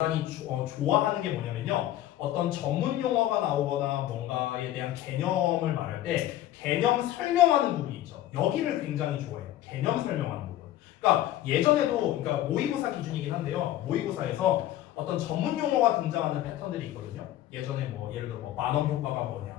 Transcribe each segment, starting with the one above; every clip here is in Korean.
대단히 좋아하는 게 뭐냐면요. 어떤 전문 용어가 나오거나 뭔가에 대한 개념을 말할 때 개념 설명하는 부분이 있죠. 여기를 굉장히 좋아해요. 개념 설명하는 부분. 그러니까 예전에도 그러니까 모의고사 기준이긴 한데요. 모의고사에서 어떤 전문 용어가 등장하는 패턴들이 있거든요. 예전에 뭐 예를 들어 뭐 반응 효과가 뭐냐,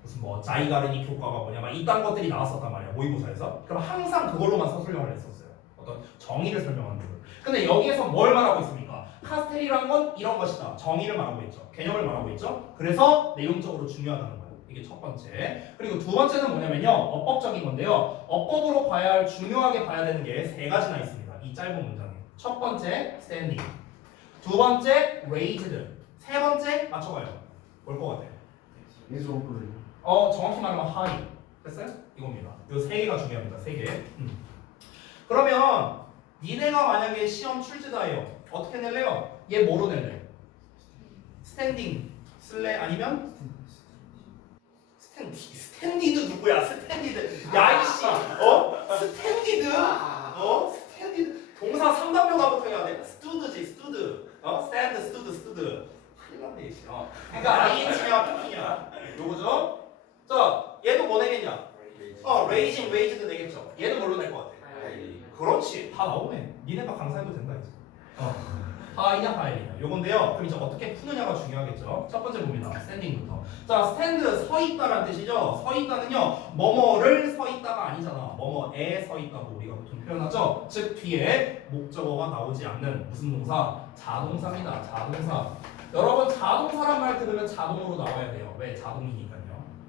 무슨 뭐 자이가르닉 효과가 뭐냐, 막 이딴 것들이 나왔었단 말이야 모의고사에서. 그럼 항상 그걸로만 서술형을 했었어요. 어떤 정의를 설명하는 부분. 근데 여기에서 뭘 말하고 있습니까? 카스텔이란 건 이런 것이다. 정의를 말하고 있죠. 개념을 말하고 있죠. 그래서 내용적으로 중요하다는 거예요. 이게 첫 번째. 그리고 두 번째는 뭐냐면요. 어법적인 건데요. 어법으로 봐야 할 중요하게 봐야 되는 게 세 가지나 있습니다. 이 짧은 문장에. 첫 번째 standing. 두 번째 raised. 세 번째 맞춰봐요. 뭘 것 같아요? 정확히 말하면 high. 됐어요? 이겁니다. 이 세 개가 중요합니다. 세 개. 그러면 니네가 만약에 시험 출제자예요. 어떻게 낼래요? 얘 뭐로 낼래? 스탠딩 쓸래? 아니면 스탠디드 누구야? 스탠디드. 야 이씨. 스탠디드. 스탠디드. 동사 3단표가부터 해야 돼. 스투드지. 스투드. 스탠드 스투드. 큰일 났네 이씨. 그러니까 ING야 P냐. 요거죠? 자, 얘도 뭐 내겠냐? raising, raised 내겠죠. 얘는 뭘로 낼 것 같아? 그렇지. 다 나오네. 니네가 강사해도 된다 이제. 하이냐 하이냐 요건데요. 그럼 이제 어떻게 푸느냐가 중요하겠죠. 첫 번째 봅니다. 스탠딩부터. 자, 스탠드 서 있다라는 뜻이죠. 서 있다는요. 뭐뭐를 서 있다가 아니잖아. 뭐뭐에 서 있다고 우리가 보통 표현하죠. 즉 뒤에 목적어가 나오지 않는 무슨 동사? 자동사입니다. 자동사. 여러분 자동사란 말 들으면 자동으로 나와야 돼요. 왜? 자동이니까요.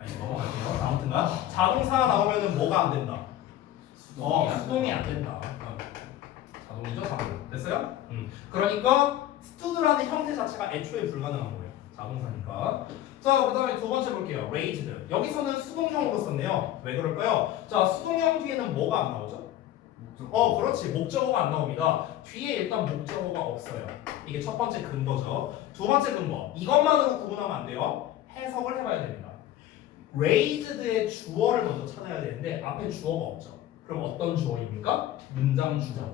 아니 넘어갈게요. 아무튼간 자동사 나오면은 뭐가 안 된다? 수동이 안 된다. 자동이죠, 자동. 됐어요? 그러니까 스투드라는 형태 자체가 애초에 불가능한 거예요. 자동사니까. 자, 그다음에 두 번째 볼게요. raised. 여기서는 수동형으로 썼네요. 왜 그럴까요? 자, 수동형 뒤에는 뭐가 안 나오죠? 그렇지. 목적어가 안 나옵니다. 뒤에 일단 목적어가 없어요. 이게 첫 번째 근거죠. 두 번째 근거. 이것만으로 구분하면 안 돼요. 해석을 해봐야 됩니다. raised의 주어를 먼저 찾아야 되는데 앞에 주어가 없죠. 그럼 어떤 주어입니까? 문장 주어.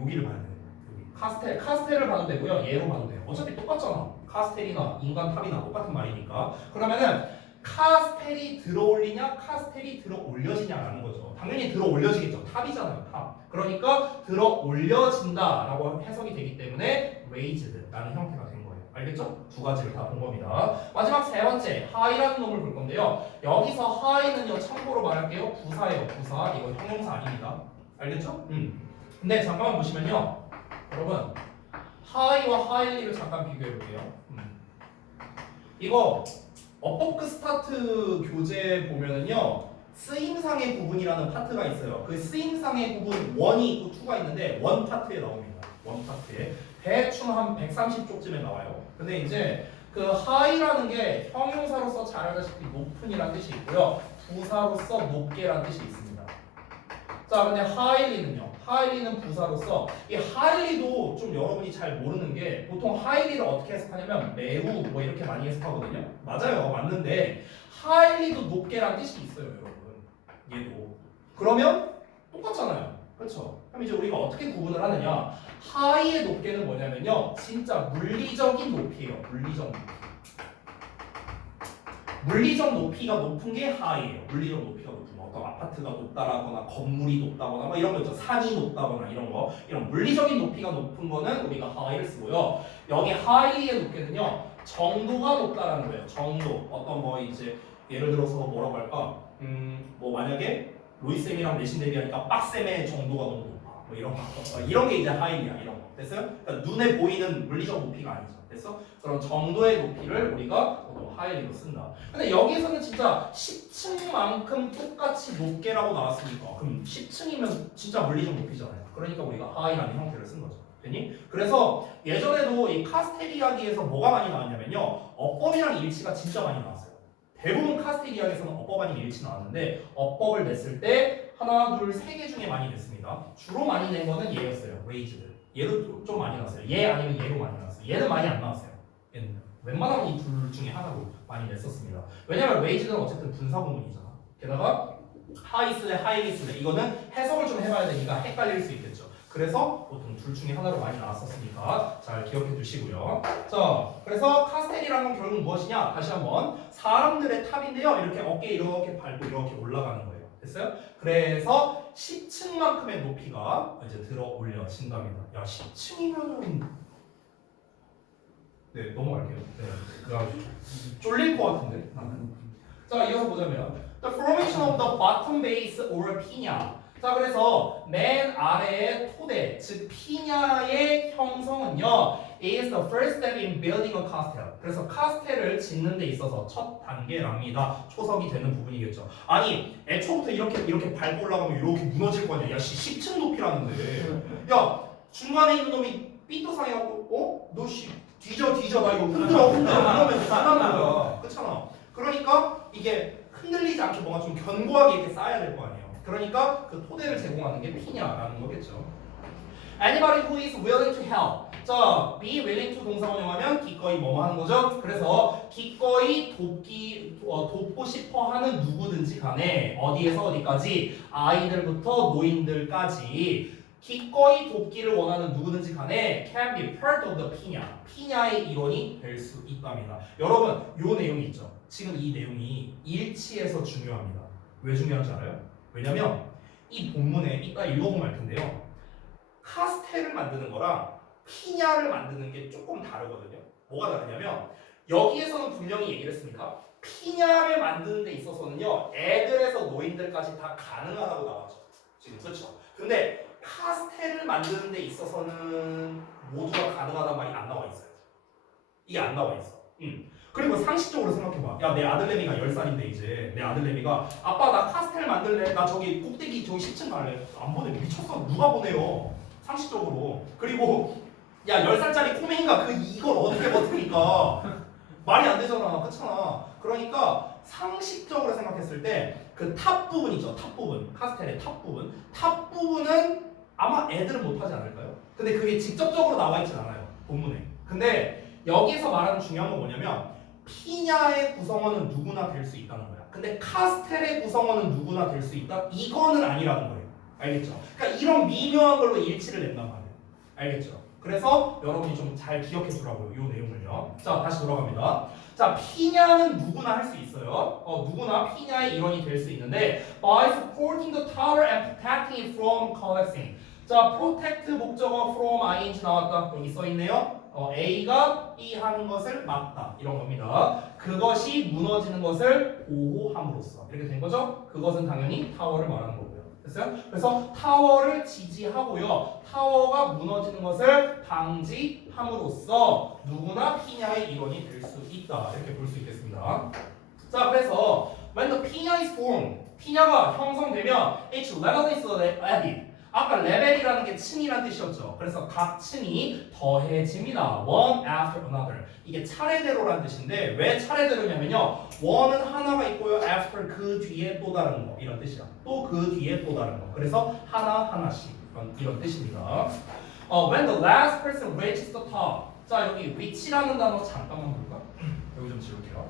여기를 봐야 돼요. 여기. 카스텔을 봐도 되고요. 얘로 봐도 돼요. 어차피 똑같잖아. 카스텔이나 인간 탑이나 똑같은 말이니까. 그러면은 카스텔이 들어올리냐, 카스텔이 들어올려지냐라는 거죠. 당연히 들어올려지겠죠. 탑이잖아요. 탑. 그러니까 들어올려진다라고 해석이 되기 때문에 raised라는 형태가 된 거예요. 알겠죠? 두 가지를 다 본 겁니다. 마지막 세 번째, high라는 놈을 볼 건데요. 여기서 high는요, 참고로 말할게요. 부사예요. 부사. 이거 형용사 아닙니다. 알겠죠? 근데 잠깐만 보시면요. 여러분, high와 highly를 잠깐 비교해 볼게요. 이거 어법크 스타트 교재 보면은요. 쓰임상의 부분이라는 파트가 있어요. 그 쓰임상의 부분 1이 있고 2가 있는데 1 파트에 나옵니다. 1 파트에. 대충 한 130쪽쯤에 나와요. 근데 이제 그 high라는 게 형용사로서 잘 알다시피 높은이라는 뜻이 있고요. 부사로서 높게라는 뜻이 있습니다. 자, 근데 highly는요. highly는 부사로서 이 highly도 좀 여러분이 잘 모르는 게 보통 highly를 어떻게 해석하냐면 매우 뭐 이렇게 많이 해석하거든요. 맞아요. 맞는데 highly도 높게라는 뜻이 있어요, 여러분. 얘도. 그러면 똑같잖아요. 그렇죠? 그럼 이제 우리가 어떻게 구분을 하느냐? high의 높게는 뭐냐면요. 진짜 물리적인 높이에요. 물리적 높이. 물리적 높이가 높은 게 high예요. 물리적 높이가 높은 거. 어떤 아파트가 높다라거나 건물이 높다거나 뭐 이런 거 있죠. 산이 높다거나 이런 거. 이런 물리적인 높이가 높은 거는 우리가 high를 쓰고요. 여기 high의 높게는요. 정도가 높다라는 거예요. 정도. 어떤 뭐 이제 예를 들어서 뭐라고 할까? 뭐 만약에 로이쌤이랑 내신 대비하니까 빡쌤의 정도가 너무 높아. 뭐 이런 거. 이런 게 이제 high야. 이런 거. 됐어요? 그러니까 눈에 보이는 물리적 높이가 아니죠. 됐어? 그런 정도의 높이를 우리가 high로 쓴다. 근데 여기에서는 진짜 10층만큼 똑같이 높게라고 나왔으니까 그럼 10층이면 진짜 물리적 높이잖아요. 그러니까 우리가 high라는 형태를 쓴 거죠. 됐니? 그래서 예전에도 이 카스텔 이야기에서 뭐가 많이 나왔냐면요. 어법이랑 일치가 진짜 많이 나왔어요. 대부분 카스텔 이야기에서는 어법 아닌 일치 나왔는데 어법을 냈을 때 하나, 둘, 세 개 중에 많이 냈습니다. 주로 많이 낸 거는 얘였어요. raised. 얘도 좀 많이 나왔어요. 얘 아니면 얘로 많이 나왔어요. 얘는 많이 안 나왔어요. 얘는 웬만하면 이 둘 중에 하나로 많이 냈었습니다. 왜냐면 raised는 어쨌든 분사 구문이잖아. 게다가 high 쓸래, highly 쓸래 이거는 해석을 좀 해봐야 되니까 헷갈릴 수 있겠죠. 그래서 보통 둘 중에 하나로 많이 나왔었으니까 잘 기억해 두시고요. 자, 그래서 카스텔이라는 건 결국 무엇이냐? 다시 한번 사람들의 탑인데요. 이렇게 어깨 이렇게 밟고 이렇게 올라가는 거예요. 됐어요? 그래서 10층만큼의 높이가 이제 들어 올려진답니다. 야, 10층이면 네, 넘어갈게요. 네, 쫄릴 것 같은데 나는. 자, 이어서 보자면 the formation of the bottom base or piña. 자, 그래서 맨 아래의 토대, 즉 피냐의 형성은요 is the first step in building a castle. 그래서 카스텔을 짓는 데 있어서 첫 단계랍니다. 초석이 되는 부분이겠죠. 아니, 애초부터 이렇게 밟고 올라가면 이렇게 무너질 거 아니야. 야, 10층 높이라는데. 야, 중간에 있는 놈이 삐뚤상해갖고 너 뒤져 나 이거 흔들어 이러면 끝나는 거야. 그렇잖아. 그러니까 이게 흔들리지 않게 뭔가 좀 견고하게 이렇게 쌓아야 될 거 아니에요. 그러니까 그 토대를 제공하는 게 피냐라는 거겠죠. Anybody who is willing to help. 자, be willing to 동사 원형하면 기꺼이 뭐뭐 하는 거죠. 그래서 기꺼이 돕고 싶어 하는 누구든지 간에 어디에서 어디까지 아이들부터 노인들까지 기꺼이 돕기를 원하는 누구든지 간에 can be part of the 피냐. 피냐의 일원이 될 수 있답니다. 여러분, 요 내용이 있죠. 지금 이 내용이 일치해서 중요합니다. 왜 중요한지 알아요? 왜냐면 이 본문에 이따 읽어보면 알 텐데요. 카스텔을 만드는 거랑 피냐를 만드는 게 조금 다르거든요. 뭐가 다르냐면 여기에서는 분명히 얘기를 했습니다. 피냐를 만드는 데 있어서는요. 애들에서 노인들까지 다 가능하다고 나왔죠. 지금 그렇죠. 근데 카스텔을 만드는 데 있어서는 모두가 가능하다는 말이 안 나와 있어요. 이게 안 나와 있어. 그리고 상식적으로 생각해봐. 야, 내 아들내미가 10살인데 이제 내 아들내미가 아빠 나 카스텔 만들래. 나 저기 꼭대기 저기 10층 갈래. 안 보내. 미쳤어. 누가 보내요. 상식적으로. 그리고 야, 10살짜리 코맹이가 이걸 어떻게 버티니까 말이 안 되잖아. 그렇잖아. 그러니까 상식적으로 생각했을 때 그 탑 부분 있죠. 탑 부분. 카스텔의 탑 부분. 탑 부분은 아마 애들은 못하지 않을까요? 근데 그게 직접적으로 나와 있진 않아요. 본문에. 근데 여기서 말하는 중요한 건 뭐냐면 피냐의 구성원은 누구나 될 수 있다는 거야. 근데 카스텔의 구성원은 누구나 될 수 있다? 이거는 아니라는 거예요. 알겠죠? 그러니까 이런 미묘한 걸로 일치를 낸단 말이에요. 알겠죠? 그래서 여러분이 좀 잘 기억해 두라고요. 이 내용을요. 자, 다시 돌아갑니다. 자, 피냐는 누구나 할 수 있어요. 누구나 피냐의 일원이 될 수 있는데 by supporting the tower and protecting it from collapsing. 자, protect 목적어 from ing 나왔다. 여기 써 있네요. A가 B 하는 것을 막다. 이런 겁니다. 그것이 무너지는 것을 보호함으로써. 이렇게 된 거죠? 그것은 당연히 타워를 말하는 거고요. 됐어요? 그래서 타워를 지지하고요. 타워가 무너지는 것을 방지함으로써 누구나 피냐의 일원이 될 수 있다. 이렇게 볼 수 있겠습니다. 자, 그래서 when the 피냐 is formed, 피냐가 형성되면 each level is added. 아까 레벨이라는 게 층이란 뜻이었죠. 그래서 각 층이 더해집니다. One after another. 이게 차례대로란 뜻인데 왜 차례대로냐면요. one은 하나가 있고요. after 그 뒤에 또 다른 거 이런 뜻이야. 또 그 뒤에 또 다른 거. 그래서 하나씩 이런 뜻입니다. When the last person reaches the top. 자, 여기 reach라는 단어 잠깐만 볼까? 여기 좀 지울게요.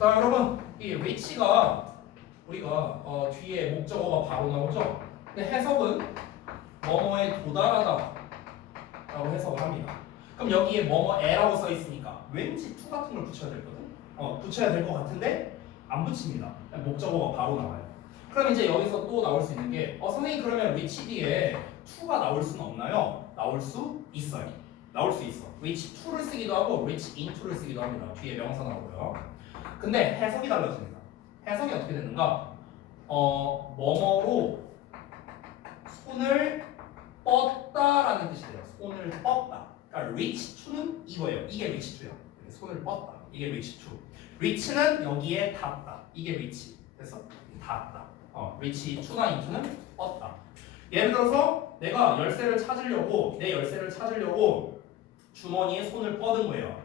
자, 여러분 이 reach가 우리가 뒤에 목적어가 바로 나오죠. 근데 해석은 뭐뭐에 도달하다 라고 해석을 합니다. 그럼 여기에 뭐뭐에라고 써 있으니까 왠지 to 같은 걸 붙여야 되거든. 붙여야 될 것 같은데 안 붙입니다. 목적어가 바로 나와요. 그럼 이제 여기서 또 나올 수 있는 게 선생님 그러면 reach 뒤에 to가 나올 수는 없나요? 나올 수 있어요. 나올 수 있어. reach to를 쓰기도 하고 reach into를 쓰기도 합니다. 뒤에 명사 나오고요. 근데 해석이 달라집니다. 해석이 어떻게 되는가? 뭐뭐로 손을 뻗다라는 뜻이 돼요. 손을 뻗다. 그러니까 reach to는 이거예요. 이게 reach to예요. 손을 뻗다. 이게 reach to. reach는 여기에 닿다. 이게 reach. 그래서 닿다. reach to나 into는 뻗다. 예를 들어서 내가 열쇠를 찾으려고 내 열쇠를 찾으려고 주머니에 손을 뻗은 거예요.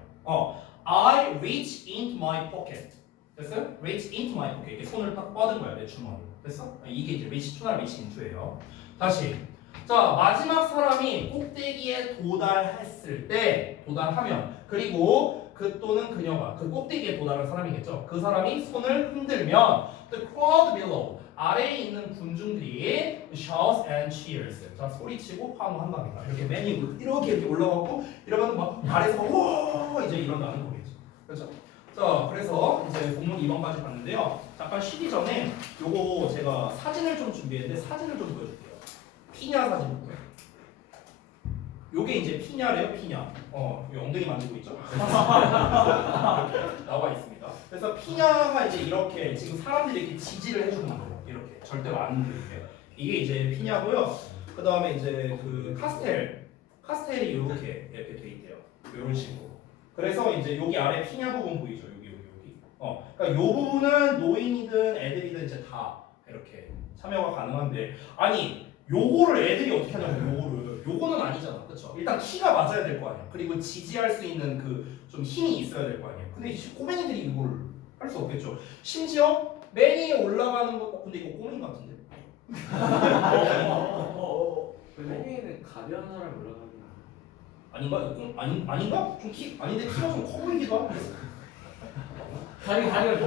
I reach into my pocket. 됐어요? reach into my pocket. 이렇게 손을 딱 뻗은 거야 내 주머니. 됐어? 이게 이제 reach to나 reach into예요. 다시. 자, 마지막 사람이 꼭대기에 도달했을 때 도달하면 그리고 그 또는 그녀가 그 꼭대기에 도달한 사람이겠죠. 그 사람이 손을 흔들면 the crowd below 아래에 있는 군중들이 shouts and cheers. 자 소리치고 환호한답니다. 이렇게 맨이 이렇게 올라가고 이러면 막 아래에서 와 이제 일어나는 거겠죠. 그렇죠? 자 그래서 이제 본문 2번까지 봤는데요. 잠깐 쉬기 전에 요거 제가 사진을 좀 준비했는데 사진을 좀 보여줄게요. 피냐 사진부터. 요게 이제 피냐래요, 피냐. 여기 엉덩이 만들고 있죠? 나와 있습니다. 그래서 피냐가 이제 이렇게 지금 사람들이 이렇게 지지를 해주는 거예요. 이렇게 절대로 안 흔들게. 이게 이제 피냐고요. 그 다음에 이제 그 카스텔이 이렇게 돼 있대요. 이런 식으로. 그래서 이제 여기 아래 피냐 부분 보이죠? 여기. 그러니까 요 부분은 노인이든 애들이든 이제 다 이렇게 참여가 가능한데 아니. 요거를 애들이 어떻게 하냐면 요거는 아니잖아, 그렇죠? 일단 키가 맞아야 될 거 아니야. 그리고 지지할 수 있는 그 좀 힘이 있어야 될 거 아니야. 근데 꼬맹이들이 이걸 할 수 없겠죠. 심지어 맨 위에 올라가는 거, 근데 이거 꼬맹이 같은데? 맨 위에는 가벼운 사람 올라가는 아닌가? 아닌가? 아닌데 키가 좀 커 보이기도 하고. 다리를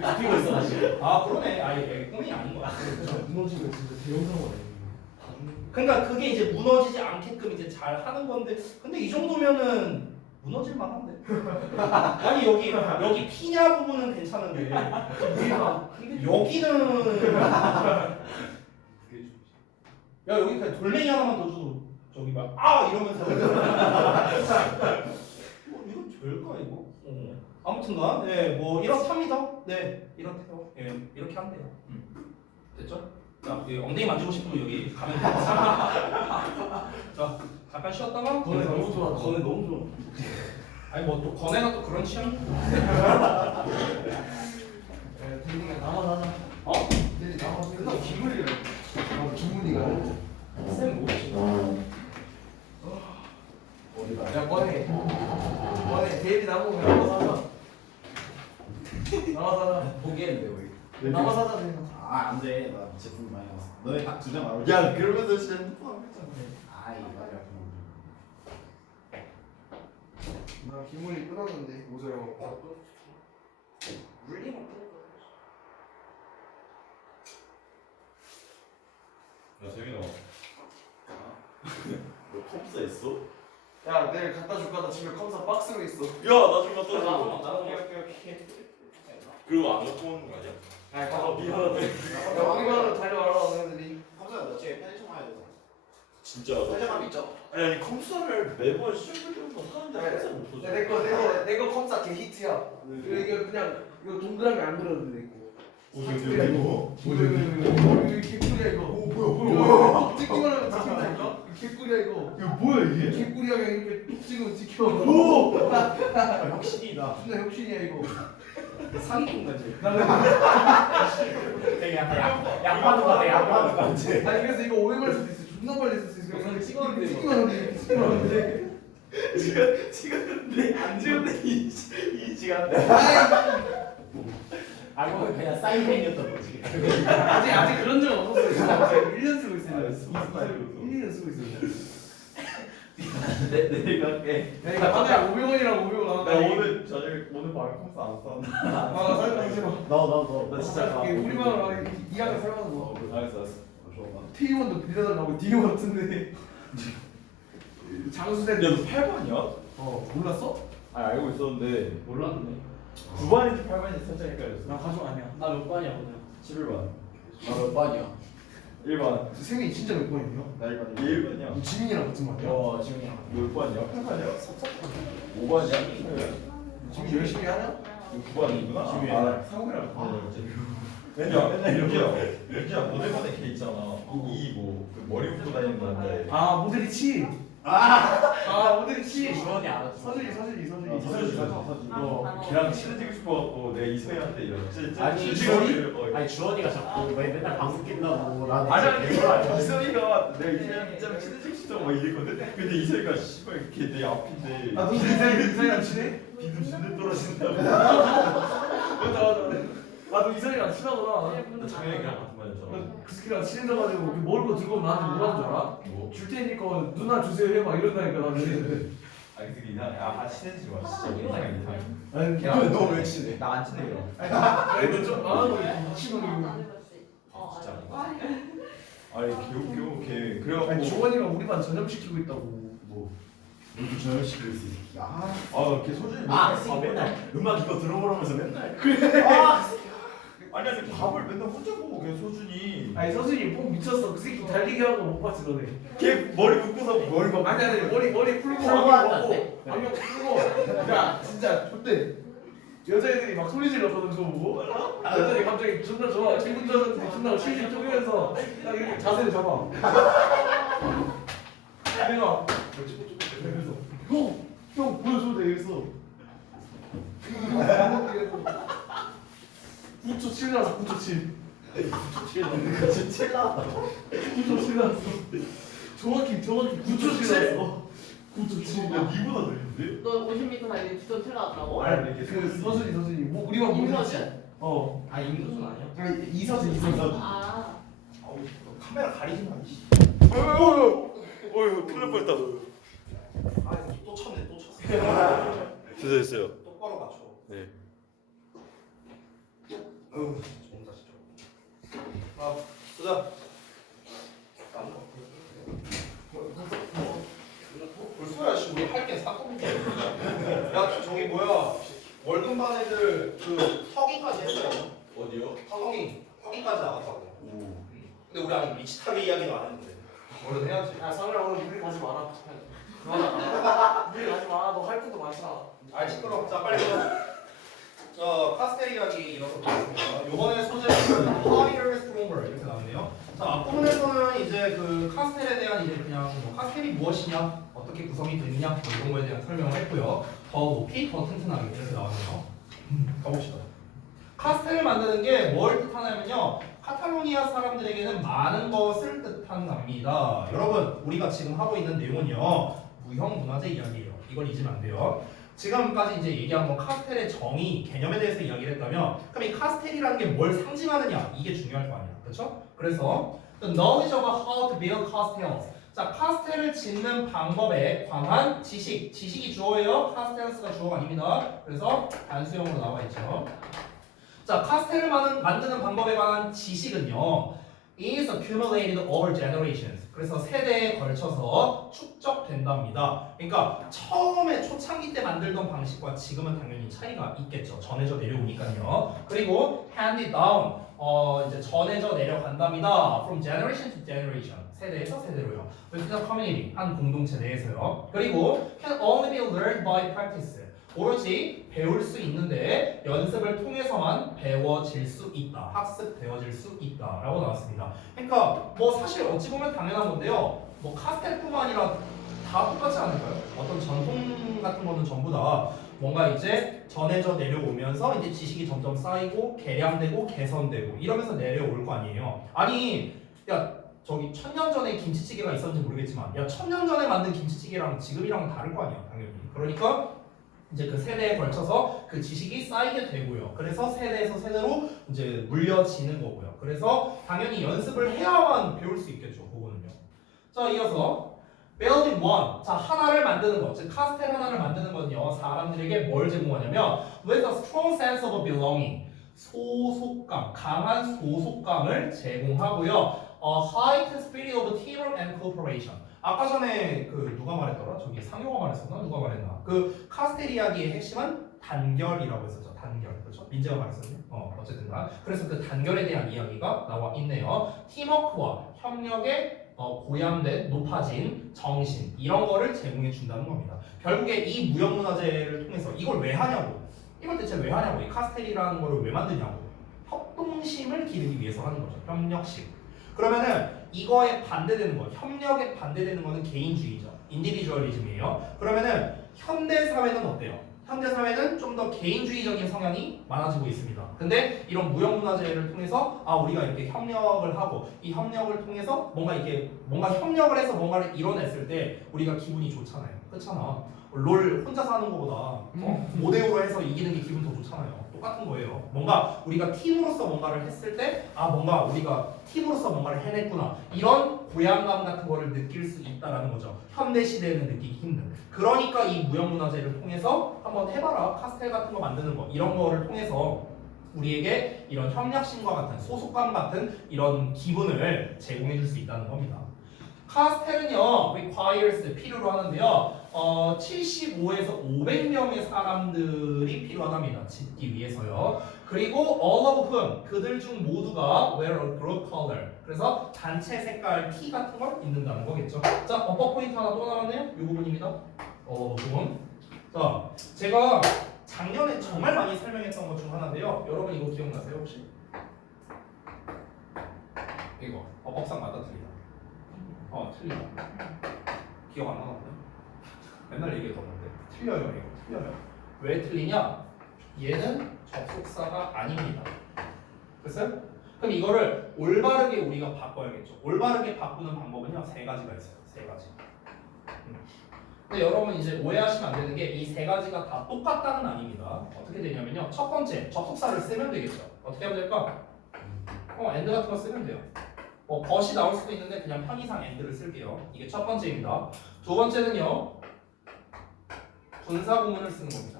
굽히고 있어가지고. 아 그러네. 아예 꼬맹이 아닌 거 같아. 무너지면 진짜 대형사고가 나요. 그러니까 그게 이제 무너지지 않게끔 이제 잘 하는 건데, 근데 이 정도면은 무너질 만한데. 아니 여기 피냐 부분은 괜찮은데 근데 여기는 야 여기 그냥 돌멩이 하나만 더 줘도 저기 막 이러면서 이건 될까 이거? 아무튼간 뭐 이렇답니다. 네 이렇대요. 이렇게 한대요. 됐죠? 자, 엉덩이 만지고 싶으면 여기 가면 돼요. 자, 잠깐 쉬었다가 거네 너무 좋아. 거네 너무 좋아. 아니 뭐 또 건애가 또 그런 취향이 대리가 나와서 하자. 대리 나와서. 근데 기분이 주문이가. 쌤 뭐지? 어디가? 야 꺼내. 대리 나오면 나와서 하자. 나와서 하자. 보기에는 왜? 나와서 하자. 대리. 안 돼. 나 제품 많이 나왔어. 너네 딱 2장 알아. 야, 그러면서 진짜 핸드폰 하겠잖아. 아이, 말이야. 나 기물이 끊었는데 오세요. 물리면 야, 재민아. 너 컴퓨터 했어? 야 내일 갖다 줄까? 나 집에 컴퓨터 박스로 있어. 야, 나 좀 갖다 줘. 나도 오케이. 그리고 안 갖고 오는 거 아니야? 아 가자. 미안하네. 야 우리만으로 달려와라 너네들이. 컴퓨터 너 집에 편의점 와야 돼. 진짜. 편의점 있죠? 아니, 컴퓨터를 매번 시험을 좀 하는데 항상 못 써. 내거 컴퓨터 개 히트야. 이거 그냥 이거 동그라미 안 그려도 돼 있고. 이거? 이거 개꿀이야 이거. 뭐야? 찍기만 하면 찍힌다니까? 개꿀이야 이거. 이거 뭐야 이게? 개꿀이야 그냥 이렇게 뚝 찍으면 찍혀. 확실히 나. 진짜 혁신이야 이거. 사기꾼 같지. 되게 약하는 거 같아. 약하는 거 같아. 아니 그래서 이거 오래 걸 수도 있어. 존나 빨리 쓸 수 있어. 영상을 찍었는데 찍기만 하면 돼. 찍었는데 안 찍었는데 이지가 안 돼. 알고 그냥 사인펜이었던 거지. 아직 그런 적 없었어요. 제가 1년 쓰고 있어요. 1년 쓰고 있어요. 내일 갈게. 내가 다들 500원이랑 500원 나 나왔다. 오늘 저녁 오늘 밤에 컴퓨터 안 써. 나 살짝 싫어. 나 진짜 가. 우리만 와 2학년 살만한 거. 알았어. 좋아. T1도 빌려달라고 디오 같은데. 장수된. 야너 8반이야? 몰랐어? 아 알고 있었는데 몰랐네. 9반인지 8반인지 살짝 헷갈렸어. 나 가족 아니야. 나 몇 반이야 오늘? 11반. 나몇 반이야? 1반. 세민이 진짜 몇 번이에요? 나 1반. 1반이야. 너 지민이랑 같은 거 아니야? 어 지금이야. 몇 반이야? 8반이야? 5반이야? 지민 열심히 하냐? 9반이구나. 아 상욱이랑 맨날 윤지야 모델반에 걔 있잖아. 이뭐그 머리 묶고 다니는 건데. 아 모델이 치. 아 모델이 치. 주원이 알았어. 서준이. 이서지. 걔랑 친해지고 싶어갖고 내가 이서희한테 진짜 아니, 아니 주원이가 자꾸 맨날 방송 낀다고 나한테 아니 이서희가 내가 이서희랑 친해지고 싶다고 막 이랬거든. 근데 이서희가 씨발 걔 내 앞인데 아너 이사이랑 친해? 비도 진짜 떨어진다고. 맞아. 아너 이사이랑 친하구나. 나 장현이랑 같은 반이었잖아. 그 새끼랑 친해져가지고 먹을 거 들고 나한테 뭐라는 줄 알아? 뭐? 줄 테니까 누나 주세요 해 막 이런다니까 나는. 아니 그게 이상해. 아 친해지지 마. 진짜 이상해. 아니 야, 너 왜 친해? 나 안 친해 그럼. 아니 좀 나하고 미친놈이고. 아니 개웃겨 걔 아니 그래갖고 주원이가 우리 반 전염시키고 있다고. 뭐 우리 저녁시키고 있어 이 새끼. 아걔 소준이 맨날 음악 이거 들어보라면서 맨날 아니 근데 밥을 맨날 혼자 먹어 걔 소준이 아니 서준이 뽕 미쳤어. 그 새끼 달리기 하고 못 봤지 너네. 걔 머리 묶고서 머리 막 아니 머리 풀고 풀고 안경 한다는데? 벗고 안경 풀고 야 진짜 그때 여자애들이 막 소리 질렀거든 그거 보고 여자애들이 갑자기 존나 좋아 기분 좋았는데 존나 실실 쪼개면서 딱 이렇게 자세를 잡아 내가 그래서 형 보여줘도 되겠어 9초 7 나왔어 9초 7 칠 나왔다 9초 7 나왔어 정확히 9초 7 나왔어 9초 7 니보다 느린데? 너 50m 달리기 주전 칠 나왔다고? 아니 걔 그 서준이 뭐 우리만 모르지 임서준? 어 아 임도준 아니야? 아니 이서준 아 아우 너 카메라 가리지 마. 씨. 어휴 큰일 날 뻔했다 아, 또 쳤네, 또 쳤어. 됐어요 똑바로 맞춰. 네 좋은 자식죠. 아, 보자. 나는 벌써야 씨 우리 할게 사건인데. 야, 저기 뭐야? 월급반 애들 그 허기까지 했어요. 어디요? 허기까지 나갔다고. 근데 우리 아직 미치타게 이야기도 안 했는데. 얼른 해야지. 야 성현아 오늘 무리 가지 마라 그만하라 무리 가지 마라 너 할 것도 많잖아 아, 시끄러워. 자, 빨리 저 카스텔 이야기 이어서 보겠습니다. 이번에 소재는 higher, stronger 이렇게 나오네요. 자, 앞부분에서는 이제 그 카스텔에 대한 이제 그냥 뭐 카스텔이 무엇이냐, 어떻게 구성이 되느냐 뭐 이런 거에 대한 설명을 했고요. 더 높이, 더 튼튼하게 이렇게 나오네요. 가봅시다. 카스텔을 만드는 게 뭘 뜻하냐면요. 카탈로니아 사람들에게는 많은 것을 뜻한답니다. 여러분, 우리가 지금 하고 있는 내용은요. 무형 문화재 이야기예요. 이걸 잊으면 안 돼요. 지금까지 이제 얘기한 건 카스텔의 정의, 개념에 대해서 이야기를 했다면 그럼 이 카스텔이라는 게 뭘 상징하느냐 이게 중요할 거 아니야. 그렇죠? 그래서 the knowledge of how to build castles. 자, 카스텔을 짓는 방법에 관한 지식이 주어예요. 카스텔스가 주어가 아닙니다. 그래서 단수형으로 나와 있죠. 자, 카스텔을 만드는 방법에 관한 지식은요. is accumulated over generations. 그래서 세대에 걸쳐서 축적된답니다. 그러니까 처음에 초창기 때 만들던 방식과 지금은 당연히 차이가 있겠죠. 전해져 내려오니까요. 그리고 handed down, 이제 전해져 내려간답니다. From generation to generation. 세대에서 세대로요. within a community, 한 공동체 내에서요. 그리고 can only be learned by practice. 오로지 배울 수 있는데 연습을 통해서만 배워질 수 있다. 학습되어질 수 있다. 라고 나왔습니다. 그러니까 뭐 사실 어찌 보면 당연한 건데요. 뭐 카스텔뿐만 아니라 다 똑같지 않을까요? 어떤 전통 같은 거는 전부 다 뭔가 이제 전해져 내려오면서 이제 지식이 점점 쌓이고 개량되고 개선되고 이러면서 내려올 거 아니에요. 아니 야 저기 1000년 전에 김치찌개가 있었는지 모르겠지만 야 1000년 전에 만든 김치찌개랑 지금이랑 다를 거 아니야 당연히. 그러니까 이제 그 세대에 걸쳐서 그 지식이 쌓이게 되고요. 그래서 세대에서 세대로 이제 물려지는 거고요. 그래서 당연히 연습을 해야만 배울 수 있겠죠. 그거는요. 자, 이어서 building one. 자, 하나를 만드는 것. 즉 카스텔 하나를 만드는 건요. 사람들에게 뭘 제공하냐면 with a strong sense of belonging. 소속감, 강한 소속감을 제공하고요. A heightened spirit of teamwork and cooperation. 아까 전에 그 누가 말했더라? 저기 상효가 말했었나? 누가 말했나? 그 카스텔 이야기의 핵심은 단결이라고 했었죠. 단결. 그렇죠? 민재가 말했었네. 어쨌든간. 그래서 그 단결에 대한 이야기가 나와 있네요. 팀워크와 협력의 고양된 높아진 정신 이런 거를 제공해 준다는 겁니다. 결국에 이 무형문화재를 통해서 이걸 왜 하냐고. 이걸 대체 왜 하냐고. 이 카스텔이라는 거를 왜 만드냐고. 협동심을 기르기 위해서 하는 거죠. 협력심. 그러면은 이거에 반대되는 거, 협력에 반대되는 거는 개인주의죠. 인디비주얼리즘이에요. 그러면은 현대 사회는 어때요? 현대 사회는 좀 더 개인주의적인 성향이 많아지고 있습니다. 근데 이런 무형문화재를 통해서 우리가 이렇게 협력을 하고 이 협력을 통해서 뭔가 협력을 해서 뭔가를 이뤄냈을 때 우리가 기분이 좋잖아요. 그렇잖아. 롤 혼자서 하는 것보다 5대5로 해서 이기는 게 기분 더 좋잖아요. 똑같은 거예요. 뭔가 우리가 팀으로서 뭔가를 했을 때 뭔가 우리가 팀으로서 뭔가를 해냈구나. 이런 고향감 같은 거를 느낄 수 있다라는 거죠. 현대 시대에는 느끼기 힘든. 그러니까 이 무형문화재를 통해서 한번 해봐라. 카스텔 같은 거 만드는 거 이런 거를 통해서 우리에게 이런 협력심과 같은 소속감 같은 이런 기분을 제공해 줄 수 있다는 겁니다. 카스텔은요, requires 필요로 하는데요. 75에서 500명의 사람들이 필요하답니다. 짓기 위해서요. 그리고 all of whom 그들 중 모두가 wear a group color. 그래서 단체 색깔 T 같은 걸 입는다는 거겠죠. 자, 어법 포인트 하나 또 나왔네요. 이 부분입니다. all of whom. 자, 제가 작년에 정말 많이 설명했던 것 중 하나인데요. 여러분 이거 기억나세요 혹시? 이거 어법상 맞다 틀리다. 틀리다. 기억 안 나나 보네. 맨날 얘기했던 건데 틀려요 이거 틀려요. 왜 틀리냐? 얘는 접속사가 아닙니다. 됐어요? 그럼 이거를 올바르게 우리가 바꿔야겠죠. 올바르게 바꾸는 방법은요 세 가지가 있어요. 세 가지. 근데 여러분 이제 오해하시면 안 되는 게 이 세 가지가 다 똑같다는 아닙니다. 어떻게 되냐면요. 첫 번째 접속사를 쓰면 되겠죠. 어떻게 하면 될까? and 같은 거 쓰면 돼요. 벗이 나올 수도 있는데 그냥 편의상 and를 쓸게요. 이게 첫 번째입니다. 두 번째는요. 분사 구문을 쓰는 겁니다.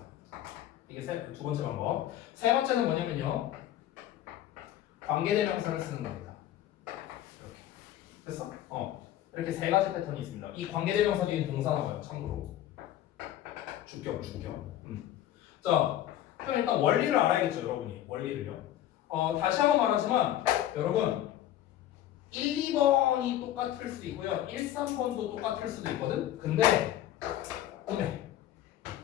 이게 두 번째 방법. 세 번째는 뭐냐면요. 관계대명사를 쓰는 겁니다. 이렇게. 됐어? 이렇게 세 가지 패턴이 있습니다. 이 관계대명사 뒤에 동사 나와요. 참고로. 주격. 자, 그럼 일단 원리를 알아야겠죠, 여러분이. 원리를요. 다시 한번 말하지만 여러분 1, 2번이 똑같을 수도 있고요. 1, 3번도 똑같을 수도 있거든. 근데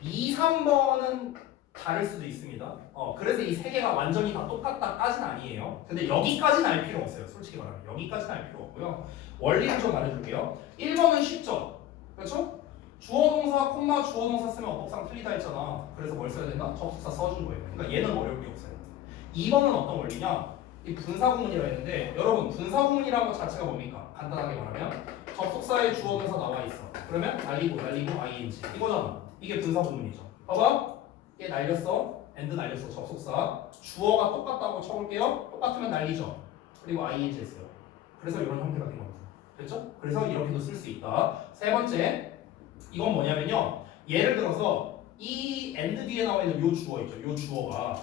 2, 3번은 다를 수도 있습니다. 그래서 이 세 개가 완전히 다 똑같다까지는 아니에요. 근데 여기까지는 알 필요 없어요. 솔직히 말하면 여기까지는 알 필요 없고요. 원리를 좀 말해줄게요. 1번은 쉽죠. 그렇죠? 주어동사, 콤마 주어동사 쓰면 어법상 틀리다 했잖아. 그래서 뭘 써야 된다? 접속사 써준 거예요. 그러니까 얘는 어려울 게 없어요. 2번은 어떤 원리냐? 이 분사구문이라고 했는데 여러분 분사구문이라는 것 자체가 뭡니까? 간단하게 말하면 접속사에 주어동사 나와 있어. 그러면 날리고 ing 이거잖아. 이게 분사구문이죠. 봐봐. 얘 날렸어. and 날렸어. 접속사. 주어가 똑같다고 쳐볼게요. 똑같으면 날리죠. 그리고 ing 했어요. 그래서 이런 형태가 된 겁니다. 됐죠? 그래서 이렇게도 쓸 수 있다. 세 번째, 이건 뭐냐면요. 예를 들어서 이 and 뒤에 나와 있는 요 주어 있죠. 요 주어가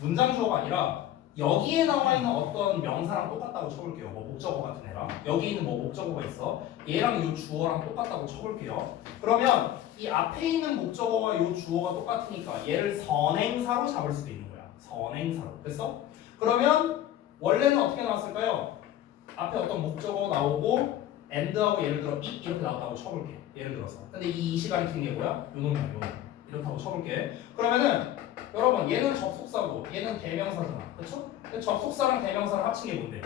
문장 주어가 아니라 여기에 나와 있는 어떤 명사랑 똑같다고 쳐볼게요. 뭐 목적어 같은 애랑 여기 있는 뭐 목적어가 있어. 얘랑 요 주어랑 똑같다고 쳐볼게요. 그러면 이 앞에 있는 목적어와 요 주어가 똑같으니까 얘를 선행사로 잡을 수도 있는 거야. 선행사로. 됐어? 그러면 원래는 어떻게 나왔을까요? 앞에 어떤 목적어 나오고 and하고 예를 들어 it 이렇게 나왔다고 쳐볼게. 예를 들어서. 근데 이 시간이 긴 게 뭐야? 요 놈이야. 요 놈. 이렇다고 쳐볼게. 그러면은 여러분 얘는 접속사고 얘는 대명사잖아. 그렇죠? 접속사랑 대명사를 합친 게 뭔데?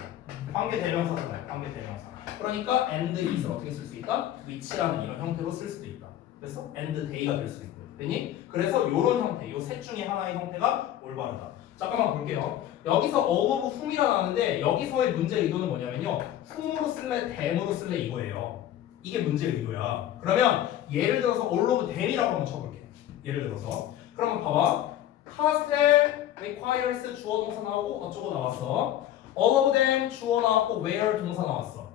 관계 대명사잖아요. 관계 대명사. 그러니까 and is를 어떻게 쓸 수 있다? which라는 이런 형태로 쓸 수도 있다. 그래서 and they가 될 수도 있고. 되니? 그래서 요런 형태, 요 셋 중에 하나의 형태가 올바르다. 잠깐만 볼게요. 여기서 all of whom이라 나왔는데 여기서의 문제 의도는 뭐냐면요. whom으로 쓸래, them으로 쓸래 이거예요. 이게 문제 의도야. 그러면 예를 들어서 all of them이라고 한번 쳐볼게. 예를 들어서 그러면 봐봐. Castel requires 주어 동사 나오고 어쩌고 나왔어. All of them 주어 나왔고 where 동사 나왔어.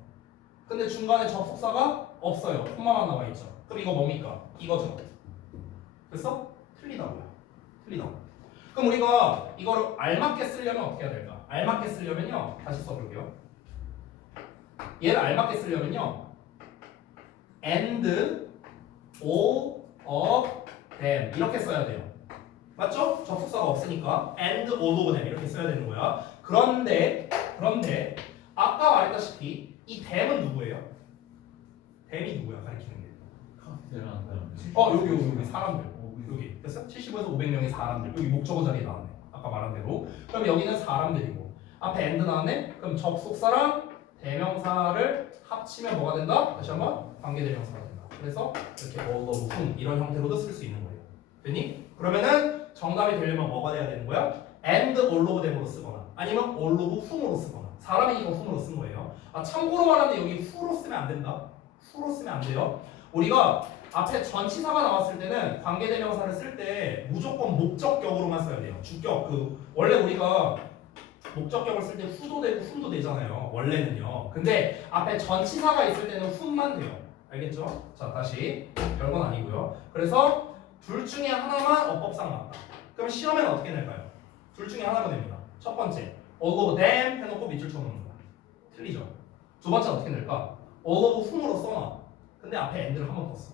근데 중간에 접속사가 없어요. 콤마만 나와 있죠. 그럼 이거 뭡니까? 이거죠. 됐어? 틀리다고요. 틀리다고. 그럼 우리가 이거를 알맞게 쓰려면 어떻게 해야 될까? 알맞게 쓰려면요. 다시 써볼게요. 얘를 알맞게 쓰려면요. And all of them 이렇게 써야 돼요. 맞죠? 접속사가 없으니까 and all of them 이렇게 써야 되는 거야. 그런데 아까 말했다시피 이 them은 누구예요? them이 누구야? 가리키는 게. 여기 사람들. 여기 됐어? 75에서 500명의 사람들. 여기 목적어 자리에 나왔네. 아까 말한 대로. 그럼 여기는 사람들이고 앞에 and 나왔네. 그럼 접속사랑 대명사를 합치면 뭐가 된다? 다시 한번 관계대명사가 된다. 그래서 이렇게 all of whom 이런 형태로도 쓸 수 있는 거예요. 됐니? 그러면은 정답이 되려면 뭐가 돼야 되는 거야? and all of them으로 쓰거나 아니면 all of whom으로 쓰거나. 사람이니까 whom으로 쓴 거예요. 참고로 말하는데 여기 who로 쓰면 안 된다. who로 쓰면 안 돼요. 우리가 앞에 전치사가 나왔을 때는 관계대명사를 쓸 때 무조건 목적격으로만 써야 돼요. 주격 원래 우리가 목적격을 쓸 때 who도 되고 whom도 되잖아요. 원래는요. 근데 앞에 전치사가 있을 때는 whom만 돼요. 알겠죠? 자 다시 별건 아니고요. 그래서 둘 중에 하나만 어법상 맞다. 그럼 시험에는 어떻게 낼까요? 둘 중에 하나가 됩니다. 첫 번째 all of them 해놓고 밑줄 쳐놓는 거야. 틀리죠. 두 번째 어떻게 낼까? all of whom으로 써놔. 근데 앞에 and를 한 번 더 써.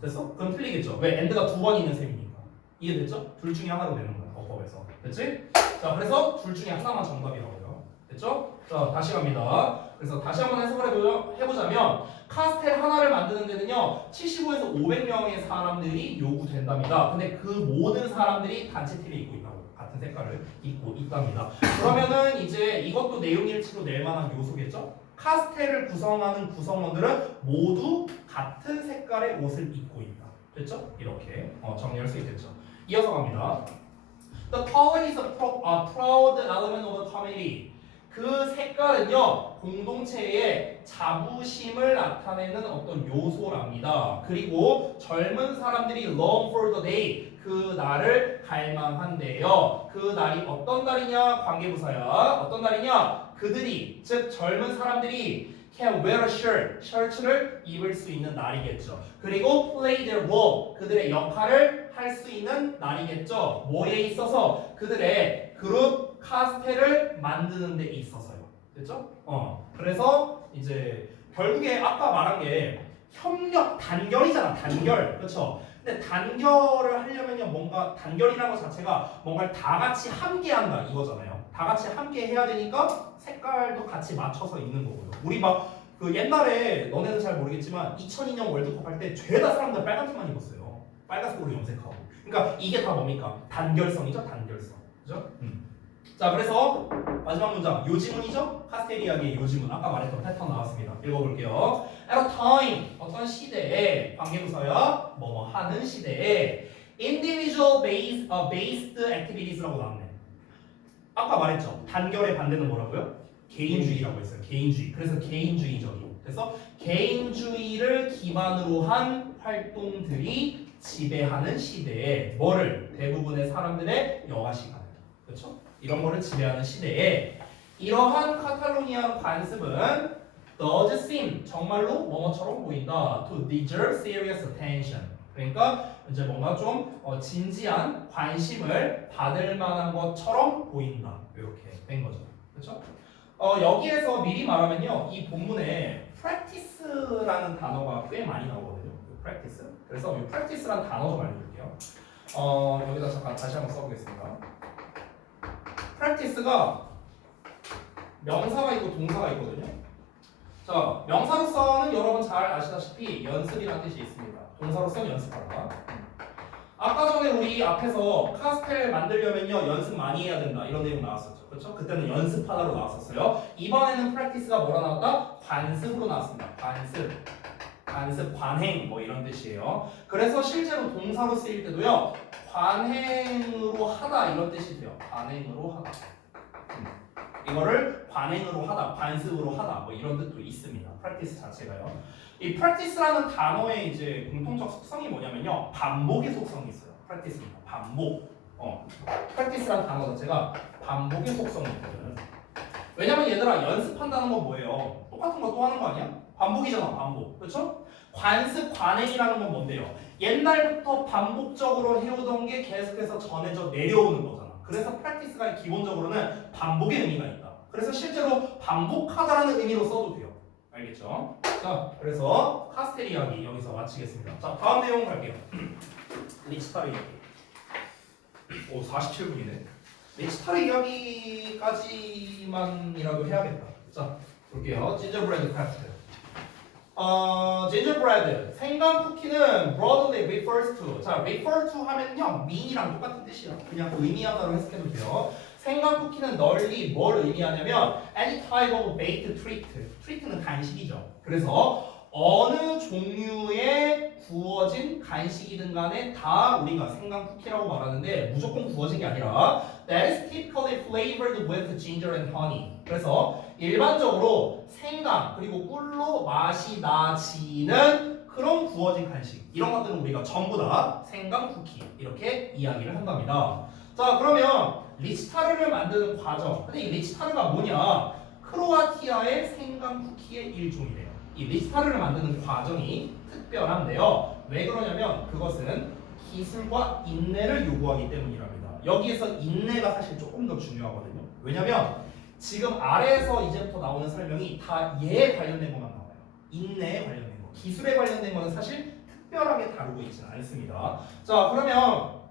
됐어? 그럼 틀리겠죠. 왜? and가 두 번 있는 셈이니까. 이해됐죠? 둘 중에 하나로 되는 거야. 어법에서. 됐지? 자, 그래서 둘 중에 하나만 정답이라고요. 됐죠? 자, 다시 갑니다. 그래서 다시 한번 해석을 해보자면 카스텔 하나를 만드는 데는요 75에서 500명의 사람들이 요구된답니다. 근데 그 모든 사람들이 단체 티를 입고 있다고 같은 색깔을 입고 있답니다. 그러면은 이제 이것도 내용일치로 낼 만한 요소겠죠? 카스텔을 구성하는 구성원들은 모두 같은 색깔의 옷을 입고 있다. 됐죠? 이렇게 정리할 수 있겠죠. 이어서 갑니다. The color is a proud element of the community. 그 색깔은요 공동체의 자부심을 나타내는 어떤 요소랍니다. 그리고 젊은 사람들이 long for the day 그 날을 갈망한대요. 그 날이 어떤 날이냐? 관계부사야. 어떤 날이냐? 그들이 즉 젊은 사람들이 can wear a shirt 셔츠를 입을 수 있는 날이겠죠. 그리고 play their role 그들의 역할을 할 수 있는 날이겠죠. 뭐에 있어서? 그들의 그룹 카스텔을 만드는 데 있어서요. 됐죠? 그래서 이제 결국에 아까 말한 게 협력 단결이잖아. 단결. 그렇죠? 근데 단결을 하려면요 뭔가 단결이라는 것 자체가 뭔가를 다 같이 함께 한다 이거잖아요. 다 같이 함께 해야 되니까 색깔도 같이 맞춰서 입는 거고요. 우리 막 그 옛날에 너네는 잘 모르겠지만 2002년 월드컵 할 때 죄다 사람들 빨간 티만 입었어요. 빨간색으로 염색하고. 그러니까 이게 다 뭡니까? 단결성이죠. 단결성. 그죠? 자, 그래서 마지막 문장 요지문이죠? 카스텔 이야기의 요지문. 아까 말했던 패턴 나왔습니다. 읽어볼게요. At a time 어떤 시대에 관계부사야 뭐뭐 하는 시대에 individual based activities라고 나왔네. 아까 말했죠. 단결의 반대는 뭐라고요? 개인주의라고 했어요. 개인주의. 그래서 개인주의적인. 그래서 개인주의를 기반으로 한 활동들이 지배하는 시대에 뭐를? 대부분의 사람들의 여가 시간을. 그렇죠? 이런 거를 지배하는 시대에 이러한 카탈로니아 관습은 does seem 정말로 뭐뭐처럼 보인다. to deserve serious attention. 그러니까 이제 뭔가 좀 진지한 관심을 받을 만한 것처럼 보인다. 이렇게 된 거죠. 그렇죠? 여기에서 미리 말하면요, 이 본문에 practice라는 단어가 꽤 많이 나오거든요. practice. 그래서 이 practice라는 단어 좀 알려드릴게요. 여기다 잠깐 다시 한번 써보겠습니다. practice가 명사가 있고 동사가 있거든요. 자, 명사로서는 여러분 잘 아시다시피 연습이라는 뜻이 있습니다. 동사로서는 연습하다. 아까 전에 우리 앞에서 카스텔 만들려면요 연습 많이 해야 된다 이런 내용 나왔었죠. 그렇죠? 그때는 연습하다로 나왔었어요. 이번에는 practice가 뭐라 나왔다? 관습으로 나왔습니다. 관습, 관행 뭐 이런 뜻이에요. 그래서 실제로 동사로 쓰일 때도요 관행으로 하다 이런 뜻이 돼요. 관행으로 하다. 이거를 관행으로 하다, 관습으로 하다 뭐 이런 뜻도 있습니다. practice 자체가요. 이 practice라는 단어의 이제 공통적 속성이 뭐냐면요 반복의 속성이 있어요. practice입니다. 반복. practice라는 단어 자체가 반복의 속성이 있거든. 왜냐면 얘들아 연습한다는 건 뭐예요? 똑같은 거 또 하는 거 아니야? 반복이잖아. 반복. 그렇죠? 관습, 관행이라는 건 뭔데요? 옛날부터 반복적으로 해오던 게 계속해서 전해져 내려오는 거잖아. 그래서 practice가 기본적으로는 반복의 의미가 있다. 그래서 실제로 반복하다라는 의미로 써도 돼요. 알겠죠? 자, 그래서 카스텔 이야기 여기서 마치겠습니다. 자, 다음 내용 갈게요. 리치타르 이야기. 오, 47분이네. 리치타르 이야기까지만이라도 해야겠다. 자, 볼게요. 진저브레드 카스텔. gingerbread 생강 쿠키는 broadly refers to. 자, refer to 하면요 mean이랑 똑같은 뜻이야. 그냥 의미하다로 해석해도 돼요. 생강 쿠키는 널리 뭘 의미하냐면 any type of baked treat. treat는 간식이죠. 그래서 어느 종류의 구워진 간식이든 간에 다 우리가 생강 쿠키라고 말하는데 무조건 구워진 게 아니라 that is typically flavored with ginger and honey. 그래서 일반적으로 생강 그리고 꿀로 맛이 나지는 그런 구워진 간식 이런 것들은 우리가 전부 다 생강 쿠키 이렇게 이야기를 한답니다. 자, 그러면 리치타르를 만드는 과정. 근데 이 리치타르가 뭐냐? 크로아티아의 생강 쿠키의 일종이래요. 이 리치타르를 만드는 과정이 특별한데요. 왜 그러냐면 그것은 기술과 인내를 요구하기 때문이랍니다. 여기에서 인내가 사실 조금 더 중요하거든요. 왜냐면 지금 아래에서 이제부터 나오는 설명이 다 얘에 관련된 것만 나와요. 인내에 관련된 거. 기술에 관련된 거는 사실 특별하게 다루고 있지는 않습니다. 자, 그러면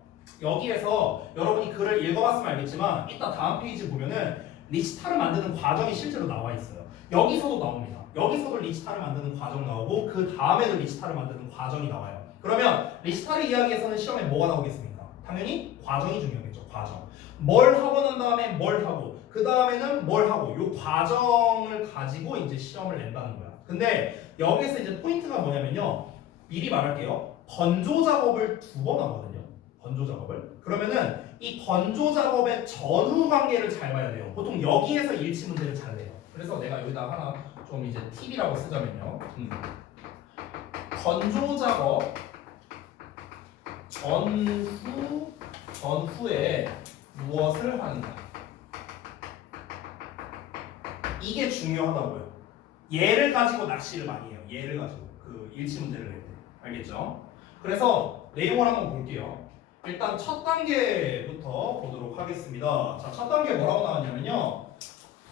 여기에서 여러분이 글을 읽어봤으면 알겠지만 이따 다음 페이지 보면은 리치타를 만드는 과정이 실제로 나와 있어요. 여기서도 나옵니다. 여기서도 리치타를 만드는 과정 나오고 그 다음에도 리치타를 만드는 과정이 나와요. 그러면 리치타를 이야기에서는 시험에 뭐가 나오겠습니까? 당연히 과정이 중요하겠죠. 과정. 뭘 하고 난 다음에 뭘 하고 그 다음에는 뭘 하고 요 과정을 가지고 이제 시험을 낸다는 거야. 근데 여기서 이제 포인트가 뭐냐면요. 미리 말할게요. 건조 작업을 2번 하거든요. 건조 작업을. 그러면은 이 건조 작업의 전후 관계를 잘 봐야 돼요. 보통 여기에서 일치 문제를 잘 내요. 그래서 내가 여기다 하나 좀 이제 팁이라고 쓰자면요. 건조 작업 전후에 무엇을 하는가? 이게 중요하다고요. 얘를 가지고 낚시를 많이 해요. 얘를 가지고 그 일치 문제를 낼 때. 알겠죠? 그래서 내용을 한번 볼게요. 일단 첫 단계부터 보도록 하겠습니다. 자, 첫 단계 뭐라고 나왔냐면요.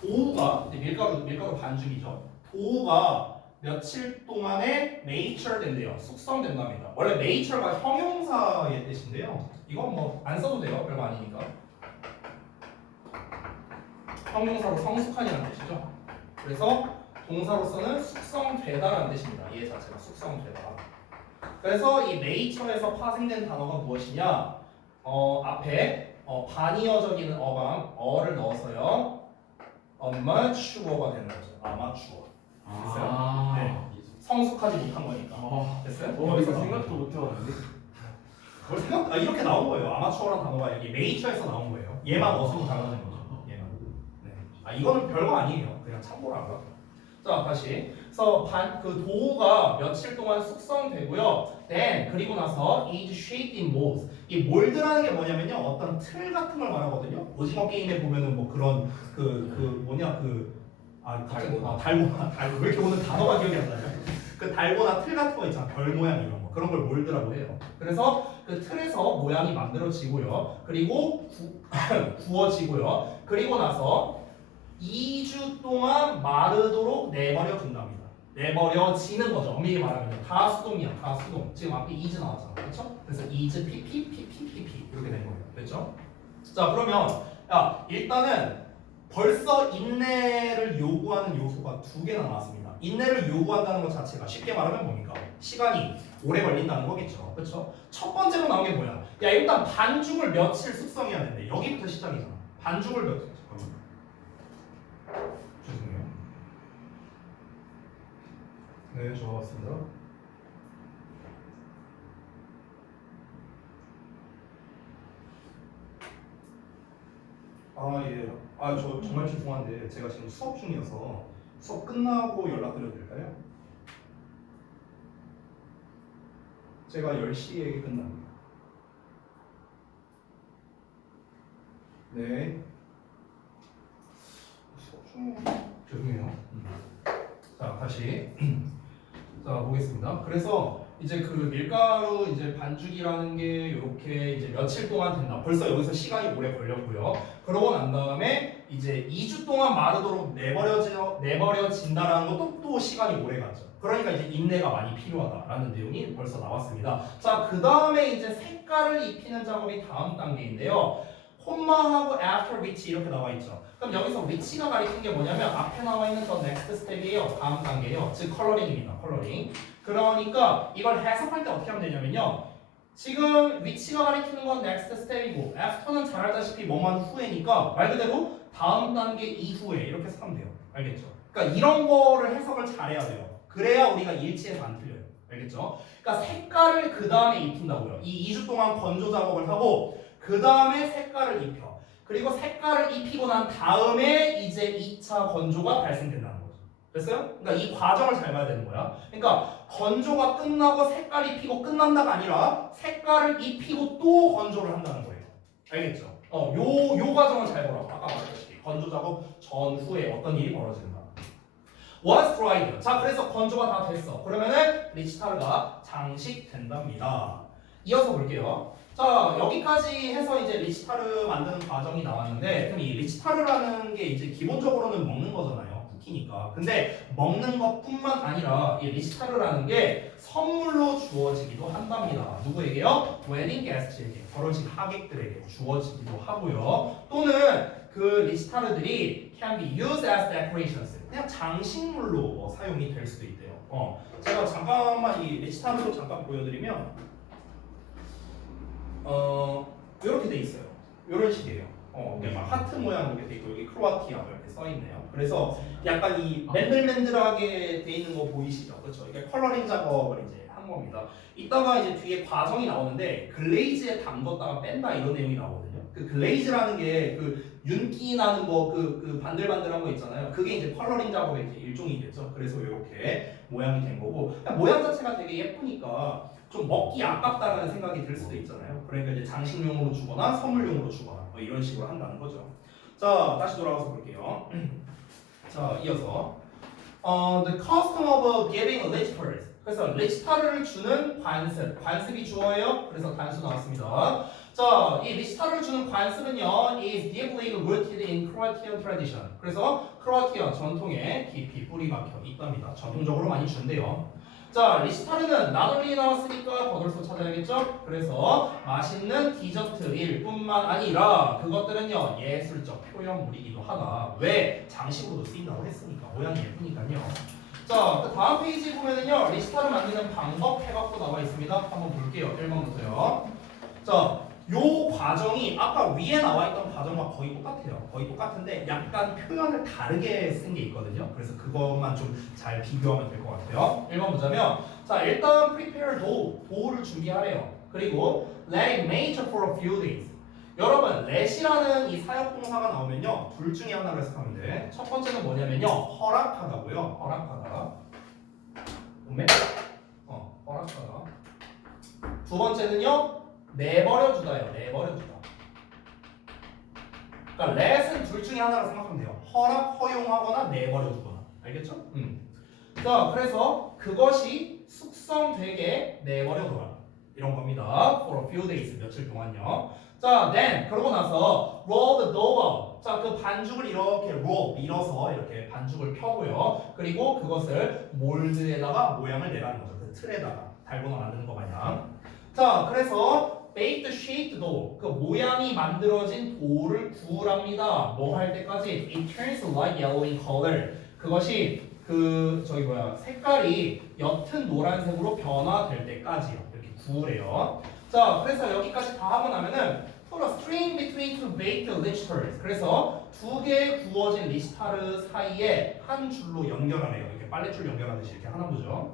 도우가 밀가루 반죽이죠. 도우가 며칠 동안에 nature 된대요. 숙성된답니다. 원래 nature가 형용사의 뜻인데요. 이건 뭐 안 써도 돼요. 별거 아니니까. 형용사로 성숙한이라는 뜻이죠. 그래서 동사로서는 숙성되다라는 뜻입니다. 얘 자체가 숙성되다. 그래서 이 nature에서 파생된 단어가 무엇이냐? 앞에 반이어적인 어감 어를 넣어서요. amature가 되는 거죠. amature. 됐어요? 네. 성숙하지 못한 거니까. 됐어요? 여기서 생각도 못 해봤는데. 그걸 생각 이렇게 나온 거예요. 아마추어라는 단어가 여기 네이처에서 나온 거예요. 얘만 어수로 달라진 거죠. 얘만. 네. 이거는 별거 아니에요. 그냥 참고라고요. 자, 다시. 그래서 그 도우가 며칠 동안 숙성되고요. Then 그리고 나서 is shaped in molds. 이 몰드라는 게 뭐냐면요. 어떤 틀 같은 걸 말하거든요. 오징어 게임에 보면은 뭐 그런 달고나 왜 이렇게 오늘 단어가 기억이 안 나요? 그 달고나 틀 같은 거 있잖아. 별 모양 이런 거. 그런 걸 몰드라고 해요. 그래서 그 틀에서 모양이 만들어지고요. 그리고 구워지고요. 그리고 나서 2주 동안 마르도록 내버려 둔답니다. 내버려지는 거죠. 엄밀히 말하면 다 수동이야. 다 수동. 지금 앞에 is 나왔잖아. 그렇죠? 그래서 is pp 이렇게 된 거예요. 됐죠? 자, 그러면 일단은 벌써 인내를 요구하는 요소가 2개나 나왔습니다. 인내를 요구한다는 것 자체가 쉽게 말하면 뭡니까? 시간이 오래 걸린다는 거겠죠. 그렇죠? 첫 번째로 나온 게 뭐야? 야, 일단 반죽을 며칠 숙성해야 되는데 여기부터 시작이잖아. 반죽을 며칠 죄송해요. 네, 좋았습니다. 예. 저 정말 죄송한데 제가 지금 수업 중이어서 수업 끝나고 연락드려도 될까요? 제가 10시에 끝납니다. 네. 수업 중이어서 죄송해요. 자, 다시. 자, 보겠습니다. 그래서 이제 그 밀가루 이제 반죽이라는 게 이렇게 이제 며칠 동안 된다. 벌써 여기서 시간이 오래 걸렸고요. 그러고 난 다음에 이제 2주 동안 마르도록 내버려진다라는 것도 또 시간이 오래 갔죠. 그러니까 이제 인내가 많이 필요하다라는 내용이 벌써 나왔습니다. 자, 그 다음에 이제 색깔을 입히는 작업이 다음 단계인데요. 콤마하고 after which 이렇게 나와 있죠. 그럼 여기서 which가 가리킨 게 뭐냐면 앞에 나와 있는 더 next step이에요. 다음 단계예요. 즉 컬러링입니다. 컬러링. 그러니까 이걸 해석할 때 어떻게 하면 되냐면요. 지금 which가 가리키는 건 next step이고 after는 잘 알다시피 뭐만 후에니까 말 그대로 다음 단계 이후에 이렇게 해석하면 돼요. 알겠죠? 그러니까 이런 거를 해석을 잘해야 돼요. 그래야 우리가 일치해서 안 틀려요. 알겠죠? 그러니까 색깔을 그 다음에 입힌다고요. 이 2주 동안 건조 작업을 하고 그 다음에 색깔을 입혀. 그리고 색깔을 입히고 난 다음에 이제 2차 건조가 발생된다는 거죠. 됐어요? 그러니까 이 과정을 잘 봐야 되는 거야. 그러니까 건조가 끝나고 색깔 입히고 끝난다가 아니라 색깔을 입히고 또 건조를 한다는 거예요. 알겠죠? 요 과정을 잘 보라고. 아까 말했듯이 건조 작업 전후에 어떤 일이 벌어지는가. Once dried. 자, 그래서 건조가 다 됐어. 그러면은 리치타르가 장식된답니다. 이어서 볼게요. 자, 여기까지 해서 이제 리치타르 만드는 과정이 나왔는데, 그럼 이 리치타르라는 게 이제 기본적으로는 먹는 거잖아요. 쿠키니까. 근데 먹는 것뿐만 아니라 이 리치타르라는 게 선물로 주어지기도 한답니다. 누구에게요? 웨딩 게스트에게, 결혼식 하객들에게 주어지기도 하고요. 또는 그 리치타르들이 can be used as decorations. 그냥 장식물로 사용이 될 수도 있대요. 제가 잠깐만 이 리치타르로 잠깐 보여드리면 이렇게 돼 있어요. 이런 식이에요. 이게 막 하트 모양으로 이렇게 돼 있고 여기 크로아티아 이렇게 써 있네요. 그래서 약간 이 맨들맨들하게 돼 있는 거 보이시죠? 그렇죠? 이게 컬러링 작업을 이제 한 겁니다. 이따가 이제 뒤에 과정이 나오는데 글레이즈에 담궜다가 뺀다 이런 내용이 나오거든요. 그 글레이즈라는 게 그 윤기 나는 뭐 그 반들반들한 거 있잖아요. 그게 이제 컬러링 작업의 이제 일종이겠죠. 그래서 이렇게 모양이 된 거고 모양 자체가 되게 예쁘니까 좀 먹기 아깝다라는 생각이 들 수도 있잖아요. 그러니까 이제 장식용으로 주거나 선물용으로 주거나 뭐 이런 식으로 한다는 거죠. 자, 다시 돌아가서 볼게요. 자, 이어서 the custom of giving lichters. 그래서 리치타르를 주는 관습. 관습이 주어예요. 그래서 단수 나왔습니다. 자, 이 리치타르를 주는 관습은요, is deeply rooted in Croatian tradition. 그래서 크로아티아 전통에 깊이 뿌리 박혀 있답니다. 전통적으로 많이 준대요. 자, 리치타르는 나돌리 나왔으니까 버돌소 찾아야겠죠? 그래서 맛있는 디저트일 뿐만 아니라 그것들은요 예술적 표현물이기도 하다. 왜? 장식으로도 쓰인다고 했으니까 모양이 예쁘니까요. 자, 그 다음 페이지 보면은요 리치타르 만드는 방법 해갖고 나와 있습니다. 한번 볼게요. 1번부터요. 자, 요 과정이 아까 위에 나와 있던 과정과 거의 똑같아요. 거의 똑같은데 약간 표현을 다르게 쓴 게 있거든요. 그래서 그것만 좀 잘 비교하면 될 것 같아요. 1번 보자면 자, 일단 prepare 도우를 준비하래요. 그리고 let it mate for a few days. 여러분, let이라는 이 사역동사가 나오면요 둘 중에 하나를 해석하면 돼. 첫 번째는 뭐냐면요 허락하다고요. 허락하다. 오메? 허락하다. 두 번째는요 내버려두다예요. 내버려두다. 그러니까 let은 둘 중에 하나라 생각하면 돼요. 허락, 허용하거나 내버려두거나. 알겠죠? 자, 그래서 그것이 숙성되게 내버려둬라. 이런 겁니다. For a few days. 며칠 동안요. 자, then 그러고 나서 roll the dough out. 자, 그 반죽을 이렇게 roll, 밀어서 이렇게 반죽을 펴고요. 그리고 그것을 몰드에다가 모양을 내라는 거죠. 그 틀에다가 달고나 만드는 거 마냥. 자, 그래서 bake the shaped dough. 그 모양이 만들어진 도우를 구우랍니다. 뭐 할 때까지? It turns light yellow in color. 그것이 색깔이 옅은 노란색으로 변화될 때까지요. 이렇게 구우래요. 자, 그래서 여기까지 다 하고 나면은 put a string between two baked lichters. 그래서 두 개의 구워진 리치타르 사이에 한 줄로 연결하래요. 이렇게 빨랫줄 연결하듯이 이렇게 하나 보죠.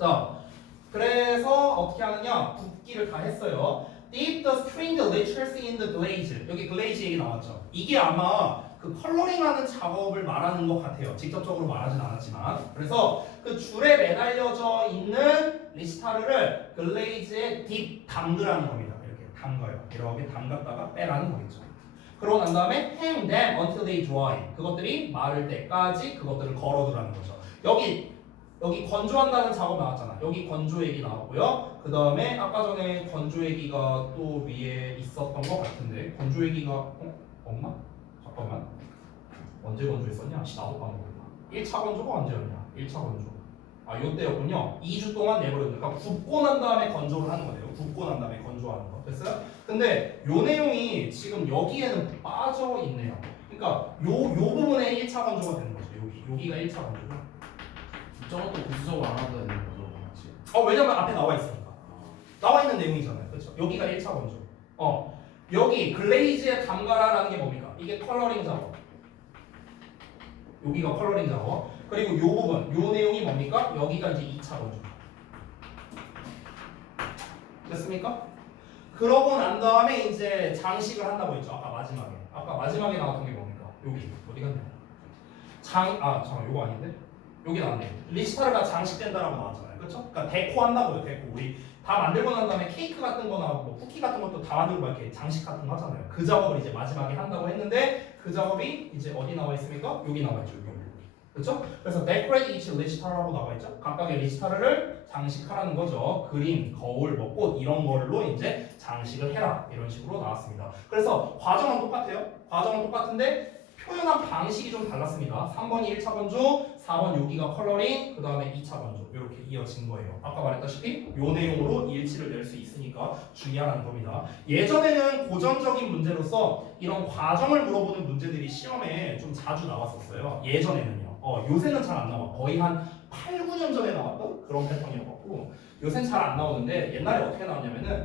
자, 그래서 어떻게 하느냐? 굽기를 다 했어요. Dip the stringed lichters in the glaze. 여기 glaze 얘기 나왔죠. 이게 아마 그 컬러링하는 작업을 말하는 것 같아요. 직접적으로 말하진 않았지만. 그래서 그 줄에 매달려져 있는 리치타르를 글레이즈에 딥 담그라는 겁니다. 이렇게 담가요. 이렇게 담갔다가 빼라는 거겠죠. 그러고 난 다음에 hang them until they dry. 그것들이 마를 때까지 그것들을 걸어두라는 거죠. 여기 건조한다는 작업 나왔잖아. 여기 건조 얘기 나왔고요. 그 다음에 아까 전에 건조 얘기가 또 위에 있었던 것 같은데 건조 얘기가 없나? 잠깐만. 언제 건조했었냐? 나도 까먹었다. 1차 건조가 언제였냐? 1차 건조. 요때였군요. 2주 동안 내버려두니까 그러니까 굽고 난 다음에 건조를 하는 거예요. 굽고 난 다음에 건조하는 거. 됐어요? 근데 요 내용이 지금 여기에는 빠져 있네요. 그러니까 요 부분에 1차 건조가 되는 거죠. 여기가 1차 건조죠. 저것도 구수적으로 안 하도 되는 거죠, 맞지? 왜냐면 앞에 나와 있으니까. 나와 있는 내용이잖아요. 그렇죠? 여기가 1차 건조. 여기 글레이즈에 담가라라는 게 뭡니까? 이게 컬러링 작업. 여기가 컬러링 작업. 그리고 요 부분, 요 내용이 뭡니까? 여기가 이제 2차 건조. 됐습니까? 그러고 난 다음에 이제 장식을 한다고 했죠. 아까 마지막에 나왔던 게 뭡니까? 여기 어디 갔냐? 잠깐 요거 아닌데? 여기 나왔네. 리치타르가 장식된다라고 나왔잖아요. 그렇죠? 그러니까 데코 한다고요. 데코. 우리 다 만들고 난 다음에 케이크 같은 거나 뭐 쿠키 같은 것도 다 만들고 막 이렇게 장식 같은 거 하잖아요. 그 작업을 이제 마지막에 한다고 했는데 그 작업이 이제 어디 나와 있습니까? 여기 나와 있죠. 여기. 그렇죠? 그래서 decorate each 리치타르라고 나와 있죠. 각각의 리치타르를 장식하라는 거죠. 그림, 거울, 뭐 꽃 이런 걸로 이제 장식을 해라 이런 식으로 나왔습니다. 그래서 과정은 똑같아요. 과정은 똑같은데 표현한 방식이 좀 달랐습니다. 3번이 1차 건조, 4번 여기가 컬러링, 그 다음에 2차 건조 이렇게 이어진 거예요. 아까 말했다시피 요 내용으로 일치를 낼 수 있으니까 주의하라는 겁니다. 예전에는 고전적인 문제로서 이런 과정을 물어보는 문제들이 시험에 좀 자주 나왔었어요. 예전에는요. 요새는 잘 안 나와. 거의 한 8, 9년 전에 나왔던 그런 패턴이었고 요새는 잘 안 나오는데 옛날에 어떻게 나왔냐면은